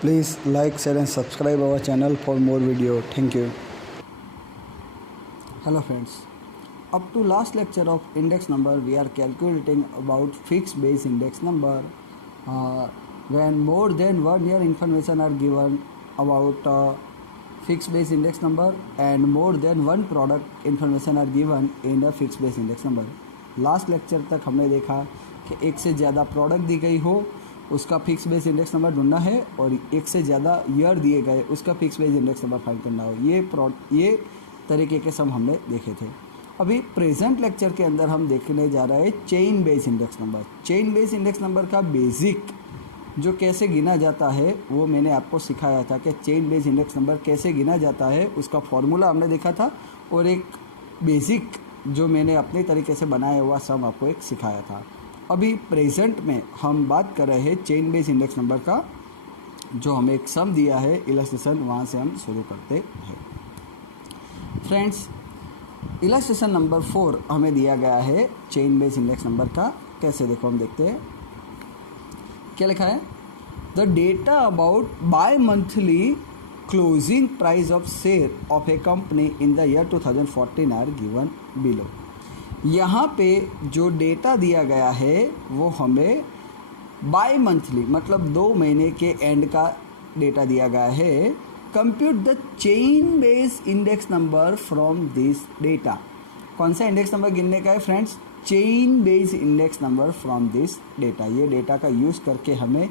Please like, share and subscribe our channel for more video. Thank you. Hello friends. Up to last lecture of index number, we are calculating about fixed base index number. When more than 1 year information are given about fixed base index number and more than one product information are given in a fixed base index number. Last lecture तक हमने देखा कि एक से ज़्यादा product दी गई हो उसका फिक्स बेस इंडेक्स नंबर ढूंढना है और एक से ज़्यादा ईयर दिए गए उसका fix base index number find करना हो। ये तरीके के सम हमने देखे थे। अभी प्रेजेंट लेक्चर के अंदर हम देखने जा रहे हैं chain base index number. Chain base index number का बेसिक जो कैसे गिना जाता है वो मैंने आपको सिखाया था कि चेन बेस इंडेक्स नंबर कैसे गिना जाता है, उसका फॉर्मूला हमने देखा था और एक बेसिक जो मैंने अपने तरीके से बनाया हुआ सम आपको एक सिखाया था। अभी प्रेजेंट में हम बात कर रहे हैं चेन बेस इंडेक्स नंबर का, जो हमें एक सम दिया है इलस्ट्रेशन, वहाँ से हम शुरू करते हैं। फ्रेंड्स, इलस्ट्रेशन नंबर 4 हमें दिया गया है चेन बेस इंडेक्स नंबर का। कैसे देखो हम देखते हैं क्या लिखा है। The data about by monthly closing price of share of a company in the year 2014 are given below. यहाँ पे जो डेटा दिया गया है वो हमें बाय मंथली मतलब 2 महीने के एंड का डेटा दिया गया है। Compute the chain base index number from this data. कौन सा इंडेक्स नंबर गिनने का है friends? Chain base index number from this data. ये डेटा का यूज़ करके हमें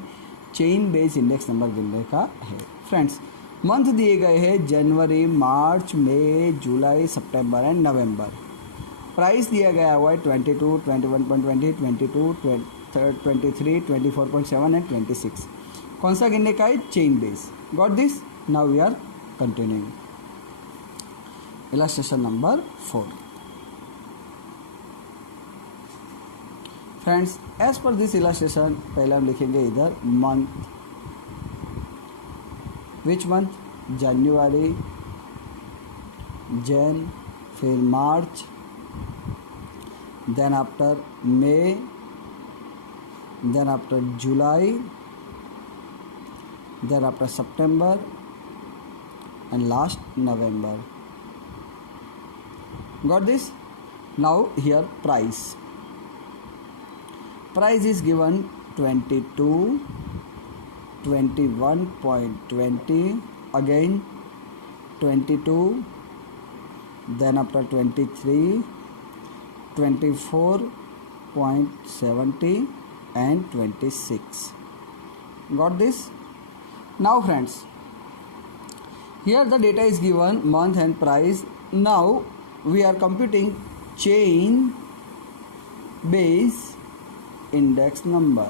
चेन बेस इंडेक्स नंबर गिनने का है। फ्रेंड्स, मंथ दिए गए हैं जनवरी, मार्च, मई, जुलाई, सितंबर एंड नवंबर। प्राइस दिया गया हुआ है 22, 21.20, 22, 23, 24.7 एंड 26। कौन सा गिनने का है? Chain base. Got this? Now we are continuing illustration number 4। Friends, as per this illustration पहले हम लिखेंगे इधर मंथ। Which month? जनवरी, जैन, फिर March, then after May, then after July, then after September and last November. Got this? Now here price is given 22, 21.20, again 22, then after 23, 24.70 and 26. Got this? Now friends, here the data is given month and price. Now we are computing chain base index number.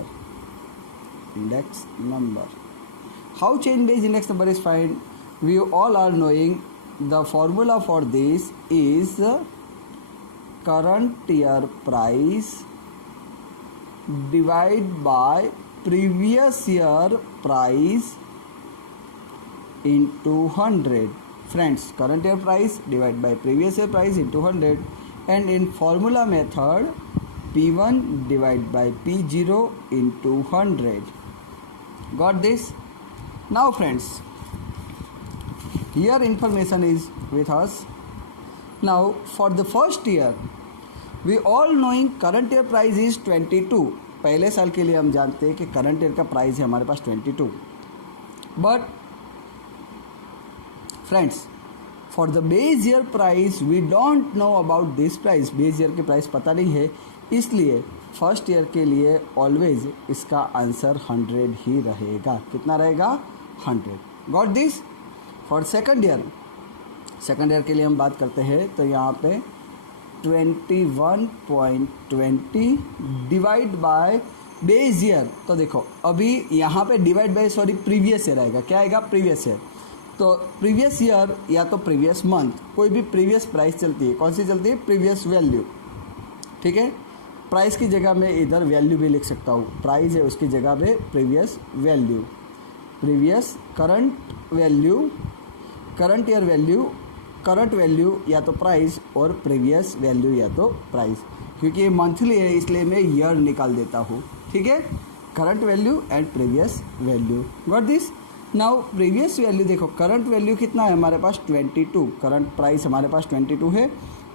How chain base index number is found? We all are knowing the formula for this is current year price divided by previous year price into 100. Friends, current year price divided by previous year price into 100, and in formula method P1 divided by P0 into 100. Got this? Now friends, here information is with us. Now for the first year we all knowing current year price is 22। पहले साल के लिए हम जानते हैं कि current year का price है हमारे पास 22। But friends, for the base year price we don't know about this price. Base year की प्राइस पता नहीं है, इसलिए फर्स्ट ईयर के लिए ऑलवेज इसका आंसर 100 ही रहेगा। कितना रहेगा? 100। Got this? For second year के लिए हम बात करते हैं तो यहाँ पे 21.20 डिवाइड बाय बेस ईयर। तो देखो अभी यहाँ पे डिवाइड बाय प्रीवियस ईयर आएगा। क्या आएगा? Previous year. तो प्रीवियस ईयर या तो प्रीवियस मंथ, कोई भी प्रीवियस प्राइस चलती है। कौन सी चलती है? Previous value. ठीक है, प्राइस की जगह मैं इधर वैल्यू भी लिख सकता हूँ। प्राइस है उसकी जगह पे previous value, previous current value, current year value, current value या तो प्राइस और प्रीवियस वैल्यू या तो प्राइस। क्योंकि ये मंथली है इसलिए मैं ईयर निकाल देता हूँ। ठीक है, current value and previous value. Got this? Now previous value देखो, करंट वैल्यू कितना है हमारे पास 22, करंट प्राइस हमारे पास 22 है।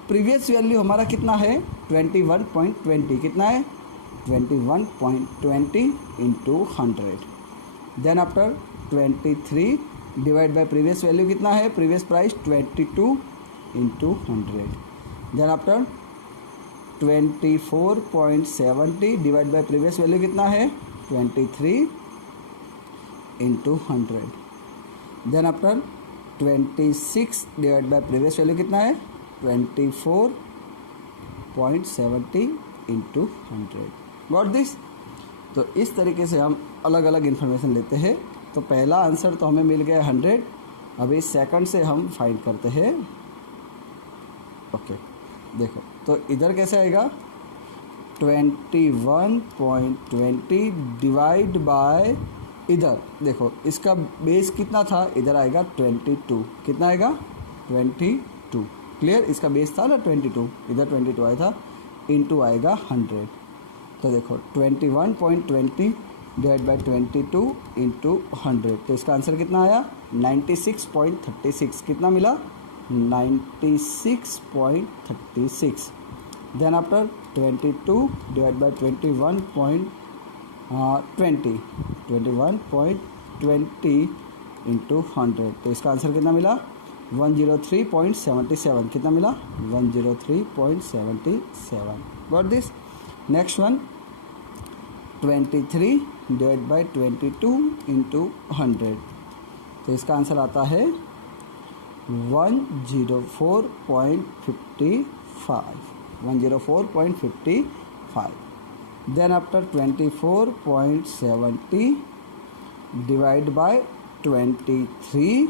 प्रीवियस वैल्यू हमारा कितना है 21.20, कितना है 21.20 into 100। Then after 23 divide by previous value कितना है, previous price 22 into 100। Then after 24.70 divide by previous value कितना है 23 into 100। Then after 26 divide by previous value कितना है 24.70 इंटू 100। Got this. तो इस तरीके से हम अलग अलग इन्फॉर्मेशन लेते हैं। तो पहला आंसर तो हमें मिल गया 100। अभी सेकंड से हम फाइंड करते हैं। ओके देखो, तो इधर कैसे आएगा 21.20 डिवाइड बाय, इधर देखो इसका बेस कितना था, इधर आएगा 22, कितना आएगा 22, क्लियर। इसका बेस था ना 22, इधर 22 आया था, इंटू आएगा 100। तो देखो 21.20 डिवाइड बाय 22 इंटू 100, तो इसका आंसर कितना आया 96.36, कितना मिला 96.36। Then after 22 divide by 21.20 into 100, तो इसका आंसर कितना मिला 103.77, कितना मिला 103.77। Got this. Next one 23 divide by 22 into 100, तो इसका आंसर आता है 104.55। Then after 24.70 divide by 23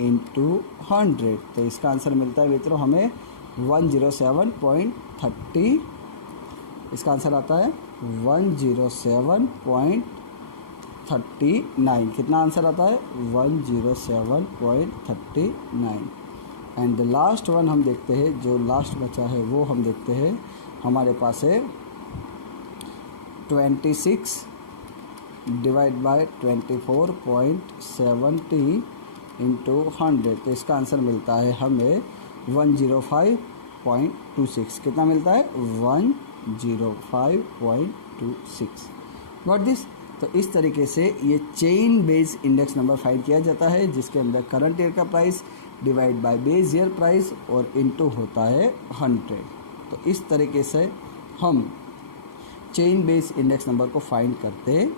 into 100, तो इसका आंसर मिलता है मित्रों हमें 107.30। इसका आंसर आता है 107.39, कितना आंसर आता है 107.39। एंड द लास्ट वन हम देखते हैं, जो लास्ट बचा है वो हम देखते हैं। हमारे पास है 26 डिवाइड बाय 24.70 इंटू 100, तो इसका आंसर मिलता है हमें 105.26, कितना मिलता है 105.26। Got this. तो इस तरीके से ये chain base index number find किया जाता है, जिसके अंदर करंट ईयर का price divide by base year price और इनटू होता है 100। तो इस तरीके से हम चेन बेस इंडेक्स नंबर को फाइंड करते हैं।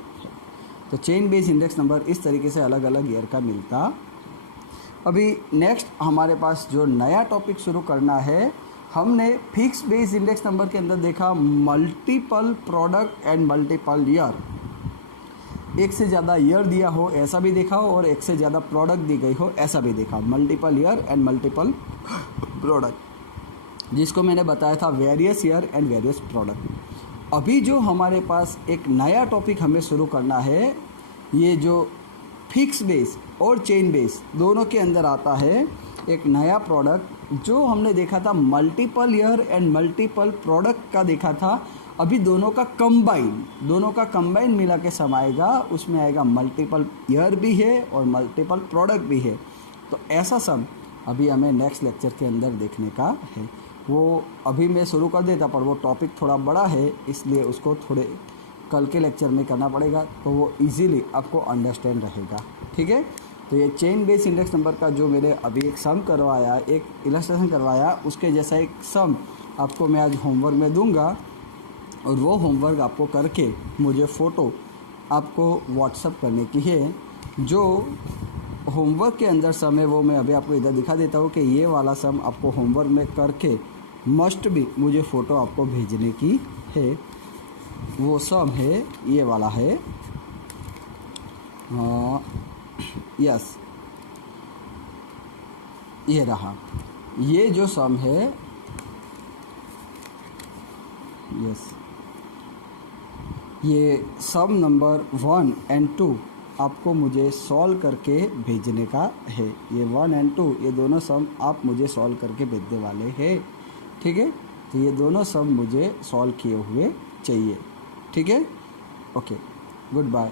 तो चेन बेस इंडेक्स नंबर इस तरीके से अलग अलग ईयर का मिलता। अभी नेक्स्ट हमारे पास जो नया टॉपिक शुरू करना है, हमने फिक्स बेस इंडेक्स नंबर के अंदर देखा multiple product and multiple year. एक से ज़्यादा ईयर दिया हो ऐसा भी देखा हो, और एक से ज़्यादा प्रोडक्ट दी गई हो ऐसा भी देखा, multiple year and multiple product, जिसको मैंने बताया था various year and various product. अभी जो हमारे पास एक नया टॉपिक हमें शुरू करना है, ये जो फिक्स बेस और चेन बेस दोनों के अंदर आता है एक नया प्रोडक्ट। जो हमने देखा था multiple year and multiple product का देखा था, अभी दोनों का कंबाइन मिला के सम आएगा, उसमें आएगा मल्टीपल ईयर भी है और मल्टीपल प्रोडक्ट भी है। तो ऐसा सम अभी हमें नेक्स्ट लेक्चर के अंदर देखने का है। वो अभी मैं शुरू कर देता, पर वो टॉपिक थोड़ा बड़ा है, इसलिए उसको थोड़े कल के लेक्चर में करना पड़ेगा, तो वो इजीली आपको अंडरस्टैंड रहेगा। ठीक है। तो ये चेन बेस इंडेक्स नंबर का जो मैंने अभी एक सम करवाया, एक इलस्ट्रेशन करवाया, उसके जैसा एक सम आपको मैं आज होमवर्क में दूंगा, और वो होमवर्क आपको करके मुझे फ़ोटो आपको व्हाट्सअप करने की है। जो होमवर्क के अंदर सम है वो मैं अभी आपको इधर दिखा देता हूँ कि ये वाला सम आपको होमवर्क में करके मस्ट भी मुझे फ़ोटो आपको भेजने की है। वो सम है ये वाला है, यस ये रहा। ये जो सम है, यस ये सम नंबर 1 एंड 2 आपको मुझे सॉल्व करके भेजने का है। ये 1 एंड 2 ये दोनों सम आप मुझे सॉल्व करके भेजने वाले हैं। ठीक है। तो ये दोनों सम मुझे सॉल्व किए हुए चाहिए। ठीक है। Okay, good bye.